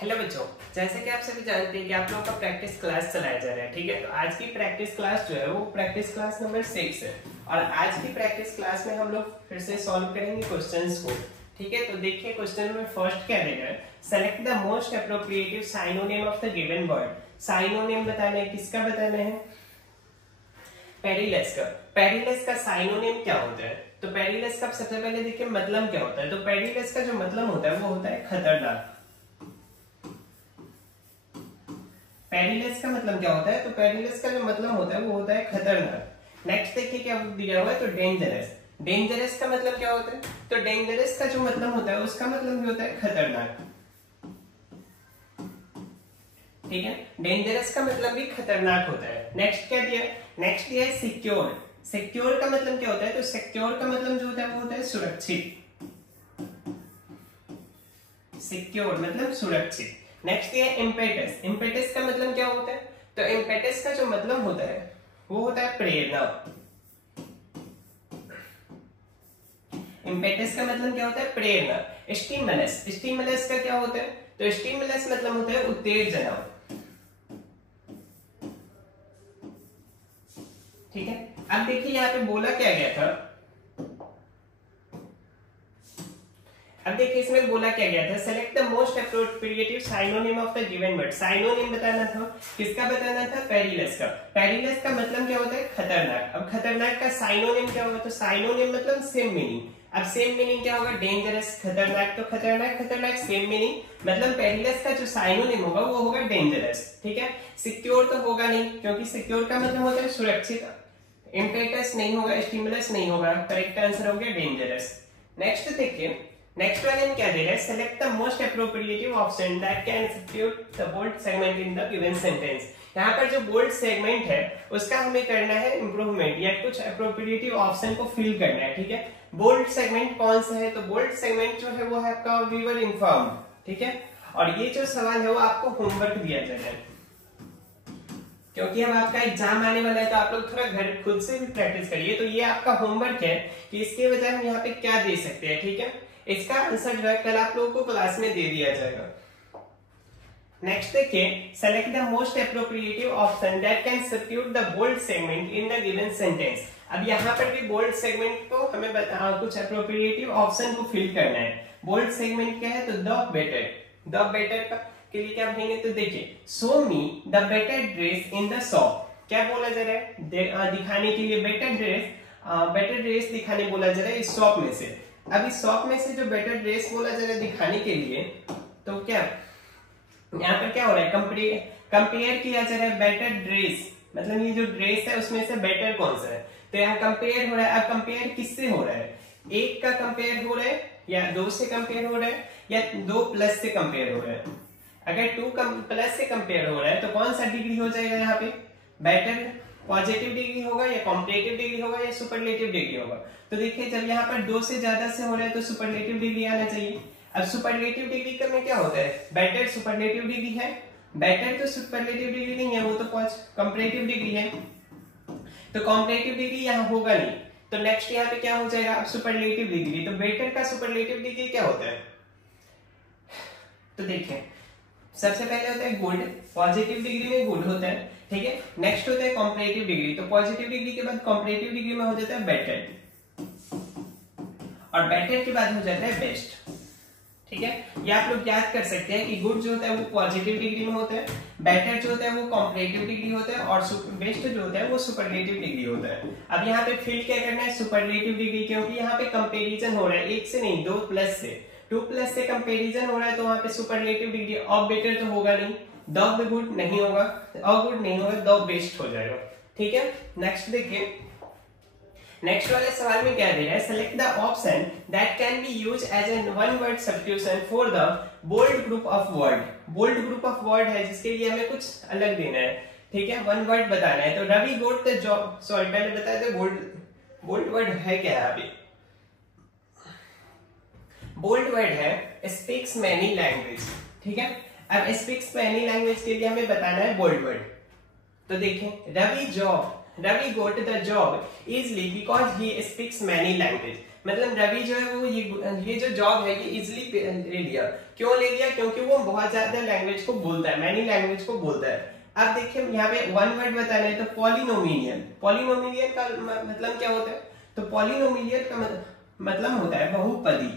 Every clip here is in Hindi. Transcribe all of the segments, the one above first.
हेलो बच्चों, जैसे कि आप सभी जानते हैं कि आप लोगों का प्रैक्टिस क्लास चलाया जा रहा है। ठीक है, तो आज की प्रैक्टिस क्लास जो है वो प्रैक्टिस क्लास नंबर 6 है और आज की प्रैक्टिस क्लास में हम लोग फिर से सॉल्व करेंगे क्वेश्चंस को। ठीक है, तो देखिए क्वेश्चन में फर्स्ट क्या देगा, select the most appropriative synonym of the given word. Synonym बताना है, किसका बताना है? पेरिलेस का। पेरिलेस का साइनोनिम क्या होता है? तो पेरिलेस का सबसे पहले देखिए मतलब क्या होता है। तो पेरिलेस का जो मतलब होता है वो होता है खतरनाक। पेरिलेस का मतलब क्या होता है? तो पेरिलेस का जो मतलब होता है वो होता है खतरनाक। नेक्स्ट देखिए क्या दिया हुआ है, तो डेंजरस। डेंजरस का मतलब क्या होता है? तो डेंजरस का जो मतलब होता है उसका मतलब भी होता है खतरनाक। ठीक है, डेंजरस का मतलब भी खतरनाक होता है। नेक्स्ट क्या दिया? नेक्स्ट दिया है सिक्योर। सिक्योर का मतलब क्या होता है? तो सिक्योर का मतलब जो होता है वो होता है सुरक्षित। सिक्योर मतलब सुरक्षित। नेक्स्ट दिया है इम्पेटस। इम्पेटस का मतलब क्या होता है? तो इम्पेटस का जो मतलब होता है वो होता है प्रेरणा। इम्पेटस का मतलब क्या होता है? प्रेरणा। स्टिमुलस। स्टिमुलस का क्या होता है? तो स्टिमुलस मतलब होता है उत्तेजना। ठीक है, अब देखिए यहाँ पे बोला क्या गया था। अब देखिए इसमें बोला क्या गया था, select the most appropriative synonym of the given word. Synonym बताना था, किसका बताना था? पेरिलेस का। पेरिलेस का मतलब क्या होता है? खतरनाक। अब खतरनाक का साइनोनिम क्या होगा? तो साइनोनिम मतलब सेम मीनिंग। अब सेम मीनिंग क्या होगा? डेंजरस। खतरनाक तो खतरनाक खतरनाक सेम मीनिंग। मतलब पेरिलेस का जो साइनोनिम होगा वो होगा डेंजरस। ठीक है, सिक्योर तो होगा नहीं क्योंकि सिक्योर का मतलब होता है सुरक्षित। इम्पेटस नहीं होगा, स्टिमुलस नहीं होगा। करेक्ट आंसर हो गया डेंजरस। नेक्स्ट देखिए, नेक्स्ट वाले क्या दे रहा है, select the most appropriative option that can substitute the bold segment in the given sentence. यहाँ पर जो बोल्ड सेगमेंट है उसका हमें करना है इंप्रूवमेंट या कुछ अप्रोप्रिएटिव ऑप्शन को फिल करना है। ठीक है, बोल्ड सेगमेंट कौन सा है? तो बोल्ड सेगमेंट जो है वो है आपका वी वर इन्फॉर्म्ड। ठीक है, और ये जो सवाल है वो आपको होमवर्क दिया जाएगा क्योंकि अब आपका एग्जाम आने वाला है तो आप लोग थोड़ा घर खुद से भी प्रैक्टिस करिए। तो ये आपका होमवर्क है कि इसके बजाय हम यहाँ पे क्या दे सकते हैं। ठीक है, इसका आंसर जो है कल आप लोगों को क्लास में दे दिया जाएगा। नेक्स्ट देखिए, select the most appropriative option that can substitute the bold segment in the given sentence. अब यहाँ पर भी बोल्ड सेगमेंट को हमें कुछ अप्रोप्रिएटिव ऑप्शन को फिल करना है। बोल्ड सेगमेंट क्या है? तो द बेटर। द बेटर का के लिए क्या भरेंगे? तो देखिए, show me the better dress in the shop. क्या बोला जा रहा है? दिखाने के लिए बेटर ड्रेस दिखाने बोला जा रहा है इस शॉप में से। अब इस शॉप में से जो बेटर ड्रेस बोला जा रहा है दिखाने के लिए, तो क्या यहाँ पर क्या हो रहा है? कंपेयर किया जा रहा है बेटर ड्रेस, मतलब ये जो ड्रेस है उसमें से बेटर कौन सा है। तो यहाँ कंपेयर हो रहा है। अब कंपेयर किससे हो रहा है? एक का कंपेयर हो रहा है या दो से कंपेयर हो रहा है या दो प्लस से कंपेयर हो रहा है? अगर टू प्लस से कंपेयर हो रहा है तो कौन सा डिग्री हो जाएगा यहाँ पे? बेटर पॉजिटिव डिग्री होगा या कॉम्परेटिव डिग्री होगा या सुपरलेटिव डिग्री होगा? तो देखिए जब यहाँ पर दो से ज्यादा से हो रहा है तो सुपरलेटिव डिग्री आना चाहिए। अब सुपरलेटिव डिग्री का में क्या होता है? बेटर सुपरलेटिव डिग्री है, बेटर तो सुपरलेटिव डिग्री नहीं है, वो तो कॉम्परेटिव डिग्री है। तो कॉम्परेटिव डिग्री यहाँ होगा नहीं, तो नेक्स्ट यहाँ पे क्या हो जाएगा? अब सुपरलेटिव डिग्री। तो बेटर का सुपरलेटिव डिग्री क्या होता है? तो देखिए सबसे पहले होता है गुड। पॉजिटिव डिग्री में गुड होता है। ठीक है, नेक्स्ट होता है कॉम्परेटिव डिग्री। तो पॉजिटिव डिग्री के बाद कॉम्परेटिव डिग्री में हो जाता है बेटर और बेटर के बाद हो जाता है बेस्ट। ठीक है, ये आप लोग याद कर सकते हैं कि गुड जो होता है वो पॉजिटिव डिग्री में होता है, बेटर जो होता है वो कॉम्परेटिव डिग्री होता है और बेस्ट जो होता है वो सुपरलेटिव डिग्री होता है। अब यहाँ पे फिल क्या करना है? सुपरलेटिव डिग्री, क्योंकि यहाँ पे कंपेरिजन हो रहा है एक से नहीं, दो प्लस से। टू प्लस से कंपेरिजन हो रहा है तो वहां पे सुपरलेटिव डिग्री ऑफ बेटर तो होगा नहीं, द गुड नहीं होगा, अ गुड नहीं होगा, द बेस्ट हो जाएगा। ठीक है, नेक्स्ट देखिए, नेक्स्ट वाले सवाल में क्या दे रहा है, select the option that can be use as an one word substitution for the bold group of word. Bold group of word है जिसके लिए हमें कुछ अलग देना है। ठीक है, वन वर्ड बताना है। तो Ravi got the job, sorry पहले बता दे बोल्ड वर्ड है क्या है? अभी बोल्ड वर्ड है स्पीक्स मैनी लैंग्वेज। ठीक है, अब स्पीक्स मैनी लैंग्वेज के लिए हमें बताना है बोल्ड वर्ड। तो देखिए, Ravi got the job easily because he speaks many language. मतलब रवि जो है वो ये जो जॉब है ये इजिली ले लिया। क्यों ले लिया? क्योंकि वो बहुत ज्यादा लैंग्वेज को बोलता है, मैनी लैंग्वेज को बोलता है। अब देखिए यहाँ पे वन वर्ड बताना है, तो पॉलिनोमिनियन। पॉलिनोमिनियन का मतलब क्या होता है? तो पॉलिनोमिनियन का मतलब होता है बहुपदी।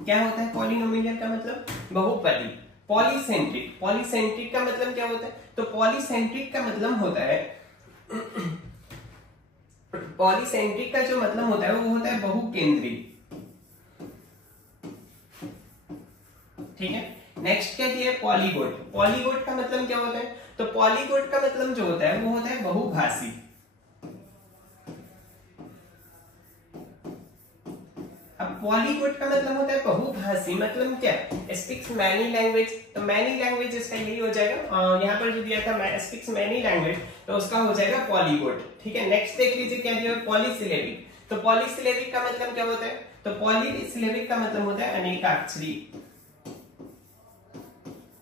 क्या होता है पॉलिनोमिनियन का मतलब? बहुपदी। पॉलीसेंट्रिक, पॉलीसेंट्रिक का मतलब क्या होता है? तो पॉलीसेंट्रिक का मतलब होता है पॉलीसेंट्रिक का जो मतलब होता है वो होता है बहुकेंद्री। ठीक है। नेक्स्ट क्या दिया है? पॉलीगोट। पॉलीगोट का मतलब क्या होता है? तो पॉलीगोट का मतलब जो होता है वो होता है बहुभाषी। अब पॉलीगोट का मतलब होता है बहुभाषी, मतलब क्या? Speaks many language. तो मैनी लैंग्वेज इसका यही हो जाएगा, यहाँ पर जो दिया था स्पीक्स मैनी लैंग्वेज, तो उसका हो जाएगा पॉलीगोट। ठीक है। नेक्स्ट देख लीजिए क्या दिया है? पॉलीसिलेबिक। तो पॉलीसिलेबिक का मतलब क्या होता है? तो पॉलीसिलेबिक का मतलब होता है अनेकाक्षरी।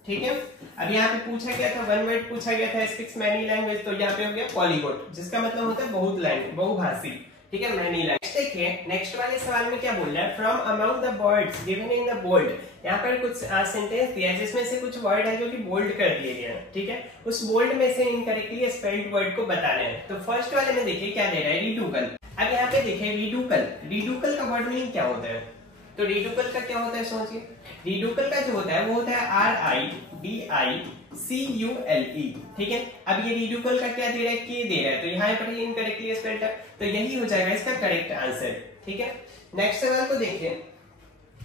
ठीक है। अब यहाँ पे पूछा गया था, वन वर्ड पूछा गया था स्पीक्स मैनी लैंग्वेज, तो यहाँ पे हो गया पॉलीगोट, जिसका मतलब होता है बहुत लैंग्वेज, बहुभाषी। ठीक है, मैनी लैंग्वेज। देखिए नेक्स्ट वाले सवाल में क्या बोल रहा है? From among the words given in the bold. यहाँ पर कुछ सेंटेंस दिया है जिसमें से कुछ वर्ड है जो कि बोल्ड कर दिए गए हैं। ठीक है। उस बोल्ड में से इनकरेक्टली स्पेल्ड वर्ड को बताना है। तो फर्स्ट वाले में देखिए क्या दे रहा है? रिडुकल। अब यहाँ पे देखिए रिडुकल, रिडुकल का वर्ड मीनिंग क्या होता है? तो रिडुकल का क्या होता है सोचिए। रिडुकल का जो होता है वो होता है RIDICULE। ठीक है। अब ये रिडुकल का क्या दे रहा है? के दे रहा है, तो यहाँ पर इनकरेक्टली स्पेल्ड है, तो यही हो जाएगा इसका करेक्ट आंसर। ठीक है। नेक्स्ट सवाल को देखिए।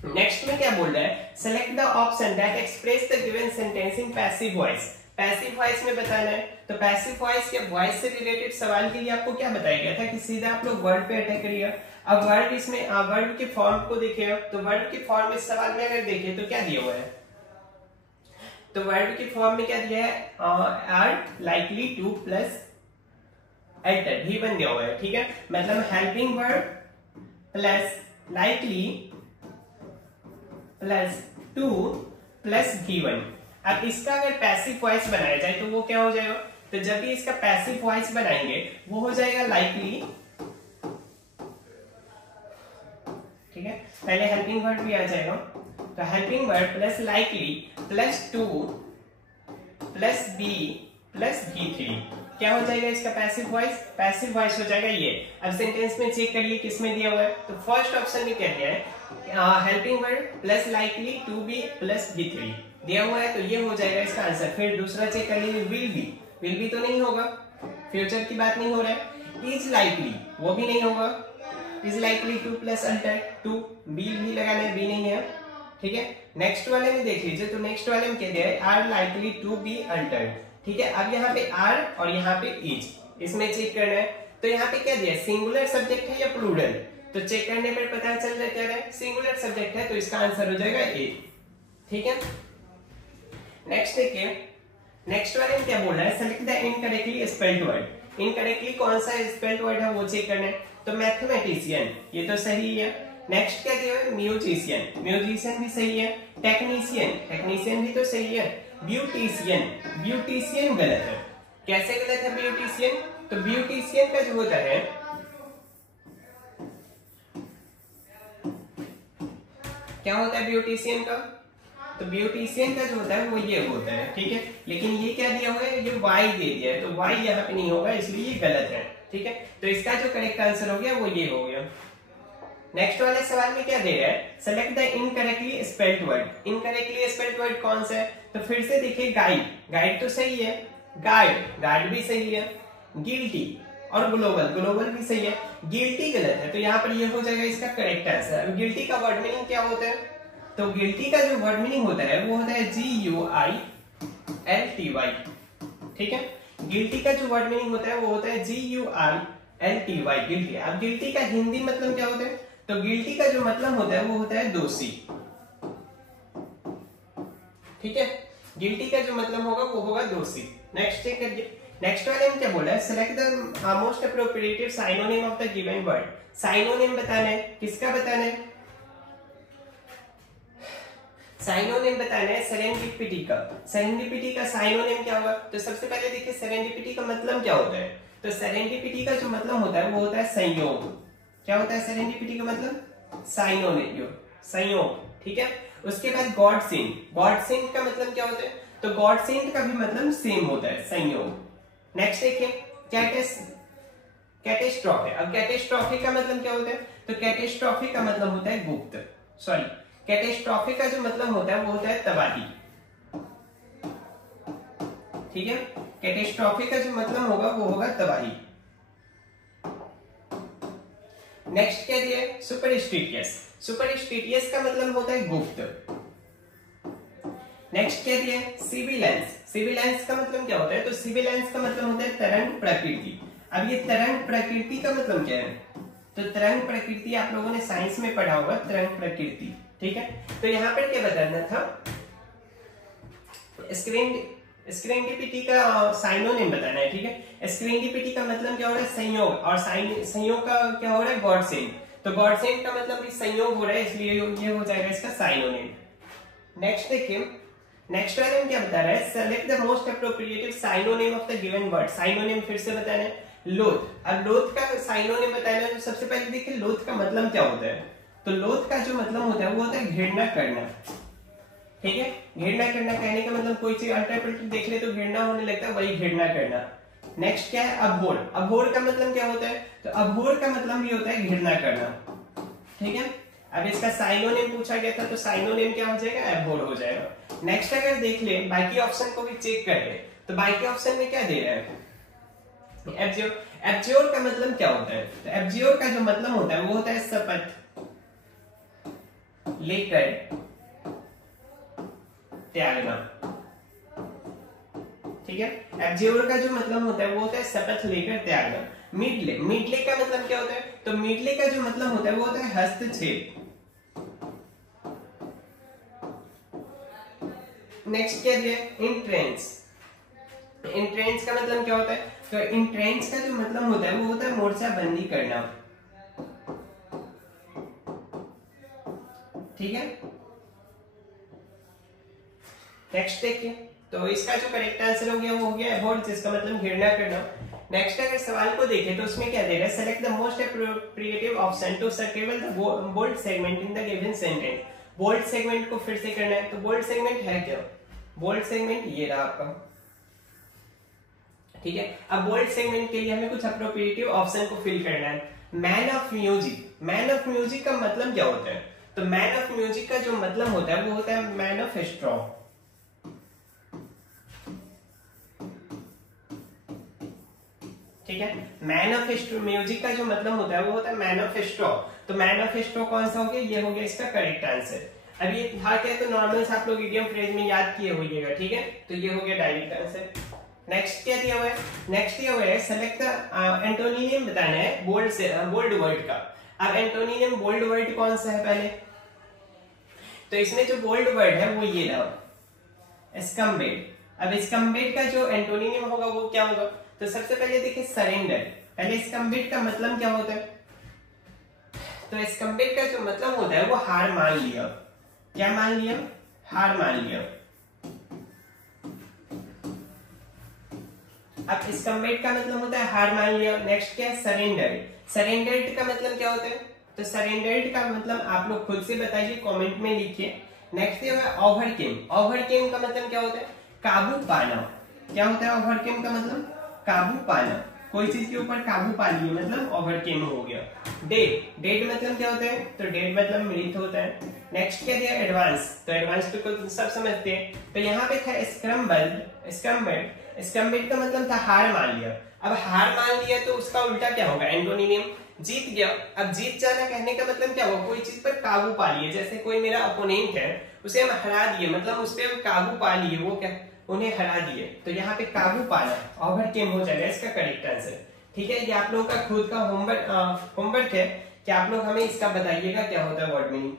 नेक्स्ट में क्या बोल रहा है? Select the option that express the given sentence in passive voice. Passive voice में बताना है। तो पैसिव वॉइस या वॉइस से रिलेटेड सवाल के लिए आपको क्या बताया गया था कि सीधा आप लोग वर्ड पे अटैक करिए। अब वर्ड इसमें वर्ड के फॉर्म को देखिए, तो वर्ड के फॉर्म इस सवाल में अगर देखिए तो क्या दिया हुआ है? तो वर्ड के फॉर्म में क्या दिया है? Are likely to plus alter भी बन दिया हुआ है। ठीक है। मतलब helping word plus likely plus to plus given. अब इसका अगर पैसिव वॉइस बनाया जाए तो वो क्या हो जाएगा? तो जब भी इसका पैसिव वॉइस बनाएंगे वो हो जाएगा लाइकली। ठीक है। पहले हेल्पिंग वर्ड भी आ जाएगा, तो helping word plus likely plus to plus be plus B3 क्या हो जाएगा इसका पैसिव वॉइस? पैसिव वॉइस हो जाएगा ये। अब सेंटेंस में चेक करिए किसमें दिया हुआ है। तो फर्स्ट ऑप्शन में क्या दिया है? Helping word plus likely to be plus B3 दिया हुआ है, तो ये हो जाएगा इसका आंसर। फिर दूसरा चेक कर लीजिए, विल बी तो नहीं होगा, फ्यूचर की बात नहीं हो रहा है। इज लाइकली वो भी नहीं होगा, is likely to plus alter to, be भी लगाना है, बी नहीं है। ठीक है। नेक्स्ट वाले में देख लीजिए, तो नेक्स्ट वाले में क्या दिया है? Are likely to be altered. ठीक है। अब यहाँ पे आर और यहाँ पे इज, इसमें चेक करना है। तो यहाँ पे क्या दिया है? सिंगुलर सब्जेक्ट है या प्लूरल? तो चेक करने पर पता चल रहा है क्या है? सिंगुलर सब्जेक्ट है, तो इसका आंसर हो जाएगा ए। ठीक है। नेक्स्ट देखिए, नेक्स्ट वाले में क्या बोल रहा है? Select the incorrectly spelled word. Incorrectly कौन सा स्पेल्ड वर्ड है वो चेक करना है। तो मैथमेटिशियन ये तो सही है। नेक्स्ट क्या दिया है? म्यूजिशियन, म्यूजिशियन भी सही है। टेक्नीशियन, टेक्नीशियन भी तो सही है। ब्यूटिशियन, ब्यूटिशियन गलत है। कैसे गलत है ब्यूटिशियन? तो ब्यूटिशियन का जो होता है, क्या होता है ब्यूटिशियन का? तो ब्यूटिशियन का जो होता है वो ये होता है। ठीक है। लेकिन ये क्या दिया हुआ है? ये वाई दे दिया है, तो वाई यहाँ पे नहीं होगा, इसलिए ये गलत है। ठीक है। तो इसका जो करेक्ट आंसर हो गया वो ये हो गया। नेक्स्ट वाले सवाल में क्या दे रहा है? Select the incorrectly spelled word. Incorrectly spelled word कौन सा है? तो फिर से देखिए, गाइड, गाइड तो सही है। गार्ड, गार्ड भी सही है। गिल्टी और ग्लोबल, ग्लोबल भी सही है। गिल्टी गलत है, तो यहाँ पर ये हो जाएगा इसका करेक्ट आंसर। अब गिल्टी का वर्ड मीनिंग क्या होता है? तो गिल्टी का जो वर्ड मीनिंग होता है वो होता है GUILTY। ठीक है। गिल्टी का जो वर्ड मीनिंग होता है वो होता है GUILTY, गिल्टी। अब गिल्टी का हिंदी मतलब क्या होता है? तो गिल्टी का जो मतलब होता है वो होता है दोषी। ठीक है। गिल्टी का जो मतलब होगा वो होगा दोषी। नेक्स्ट चेक करिए। नेक्स्ट वाले में क्या बोला है? Select the most appropriative synonym of the given word. Synonym बताना है। किसका बताना है? साइनोनिम बताना है सेरेंडिपिटी का। सेरेंडिपिटी का साइनोनिम क्या होगा? तो सबसे पहले देखिए सेरेंडिपिटी का मतलब क्या होता है? तो सेरेंडिपिटी का जो मतलब होता है वो होता है संयोग। क्या होता है सेरेंडिपिटी का मतलब? संयोग, ठीक है। उसके बाद गॉड सेंट, गॉड सेंट का मतलब क्या होता है? तो गॉड सेंट का भी मतलब सेम होता है, संयोग। नेक्स्ट देखिए कैटेस्ट्रॉफी। अब कैटेस्ट्रॉफी का मतलब क्या होता है? तो कैटेस्ट्रॉफी का मतलब होता है कैटेस्ट्रॉफी का जो मतलब होता है वो होता है तबाही, ठीक है। कैटेस्ट्रॉफी का जो मतलब होगा वो होगा तबाही। नेक्स्ट क्या दिया है? सुपरस्टिशियस का मतलब होता है गुप्त। नेक्स्ट क्या दिया है? सिविलेंस का मतलब क्या होता है? तो सिविलेंस का मतलब होता है तरंग प्रकृति। अब ये तरंग प्रकृति का मतलब क्या है? तो तरंग प्रकृति आप लोगों ने साइंस में पढ़ा होगा, तरंग प्रकृति, ठीक है। तो यहाँ पर क्या बताना था? स्क्रेंडिपिटी का साइनोनिम बताना है, ठीक है। स्क्रेंडिपिटी का मतलब क्या हो रहा है? संयोग, और संयोग का क्या हो रहा है? God sent. तो गॉड सेंट का मतलब भी संयोग हो रहा है, इसलिए ये हो जाएगा इसका साइनोनिम। नेक्स्ट देखिए, नेक्स्ट वाले में क्या बता रहा है? Select the most appropriative synonym of the given word. Synonym फिर से बताना है, लोथ। अब लोथ का साइनोनिम बताना है, तो सबसे पहले देखिए लोथ का मतलब क्या होता है? तो लोथ का जो मतलब होता है वो होता है घृणा करना, ठीक है। घृणा करना कहने का मतलब कोई चीज अल्टरनेटिव देख ले तो घृणा होने लगता है, वही घृणा करना। नेक्स्ट क्या है? अभोर का मतलब क्या होता है? तो अभोर का मतलब भी होता है घृणा करना, ठीक है। अब इसका साइनोनिम पूछा गया था, तो साइनोनिम क्या हो जाएगा? अभोर हो जाएगा। नेक्स्ट अगर देख ले बाकी ऑप्शन को भी चेक कर ले, तो बाकी ऑप्शन में क्या दे रहा है? एब्ज्योर का मतलब क्या होता है? तो एब्ज्योर का जो मतलब होता है वो होता है शपथ लेकर त्यागना, ठीक है। एब्ज्योर का जो मतलब होता है वो होता है शपथ लेकर त्यागना। मीडले का मतलब क्या होता है? तो मीडले का जो मतलब होता है वो होता है हस्तक्षेप। नेक्स्ट क्या दिया? इंट्रेंस का मतलब क्या होता है? तो इंट्रेंस का जो मतलब होता है वो होता है मोर्चाबंदी करना, ठीक है। नेक्स्ट देखिए, तो इसका जो करेक्ट आंसर हो गया वो हो गया अभोर, जिसका मतलब घृणा करना। नेक्स्ट अगर सवाल को देखें तो उसमें क्या दे रहा है? Select the most appropriative option to circle the bold segment in the given sentence. Bold segment को फिर से करना है, तो बोल्ड सेगमेंट है क्या? बोल्ड सेगमेंट ये रहा आपका, ठीक है। अब बोल्ड सेगमेंट के लिए हमें कुछ एप्रोप्रिएटिव ऑप्शन को फिल करना है। मैन ऑफ म्यूजिक का मतलब क्या होता है? तो मैन ऑफ म्यूजिक का जो मतलब होता है वो होता है मैन ऑफ स्ट्रॉ, ठीक है। मैन ऑफ म्यूजिक का जो मतलब होता है वो होता है मैन ऑफ स्ट्रॉ। तो मैन ऑफ स्ट्रॉ कौन सा हो गया? ये हो गया इसका करेक्ट आंसर। अब ये था क्या? तो नॉर्मल से आप लोग इडियम फ्रेज में याद किए होइएगा, ठीक है। तो ये हो गया डायरेक्ट आंसर। नेक्स्ट क्या दिया हुआ है? नेक्स्ट दिया हुआ है सेलेक्ट द एंटोनियम बताना है बोल्ड वर्ड का। अब एंटोनियम बोल्ड वर्ड कौन सा है पहले? तो इसमें जो बोल्ड वर्ड है वो ये रहा, स्कम्बेड। अब स्कम्बेड का जो एंटोनियम होगा वो क्या होगा? तो सबसे पहले देखिए सरेंडर। पहले स्कम्बेड का मतलब क्या होता है? तो स्कम्बेड का जो मतलब होता है वो हार मान लिया। क्या मान लिया? हार मान लिया। अब स्कम्बेड का मतलब होता है हार मान लिया। नेक्स्ट क्या है? सरेंडर्ड का मतलब क्या होता है? तो सरेंडर्ड का मतलब आप लोग खुद से बताइए, कमेंट में लिखिए। नेक्स्ट ये है ओवरकेम का मतलब क्या होता है? काबू पाना। क्या होता है ओवरकेम का मतलब? काबू पाना, कोई चीज के ऊपर काबू पा लिए मतलब ओवरकेम हो गया। डेड मतलब क्या होता है? तो डेड मतलब मृत होता है। नेक्स्ट क्या दिया? एडवांस। तो एडवांस तो सब समझते हैं। तो यहाँ पे था स्क्रम्बल्ड का मतलब था हार मान लिया। अब हार मान लिया तो उसका उल्टा क्या होगा? एंटोनियम जीत गया। अब जीत जाना कहने का मतलब क्या होगा? कोई चीज पर काबू पा लिए। जैसे कोई मेरा अपोनेंट है, उसे हम हरा दिए, मतलब उस पर हम काबू पा लिए, वो क्या? उन्हें हरा दिए। तो यहाँ पे काबू पाना ओवरकेम हो जाएगा इसका करेक्ट आंसर, ठीक है। ये आप लोगों का खुद का होमवर्क है कि आप लोग हमें इसका बताइएगा क्या होता है वर्ड मीनिंग।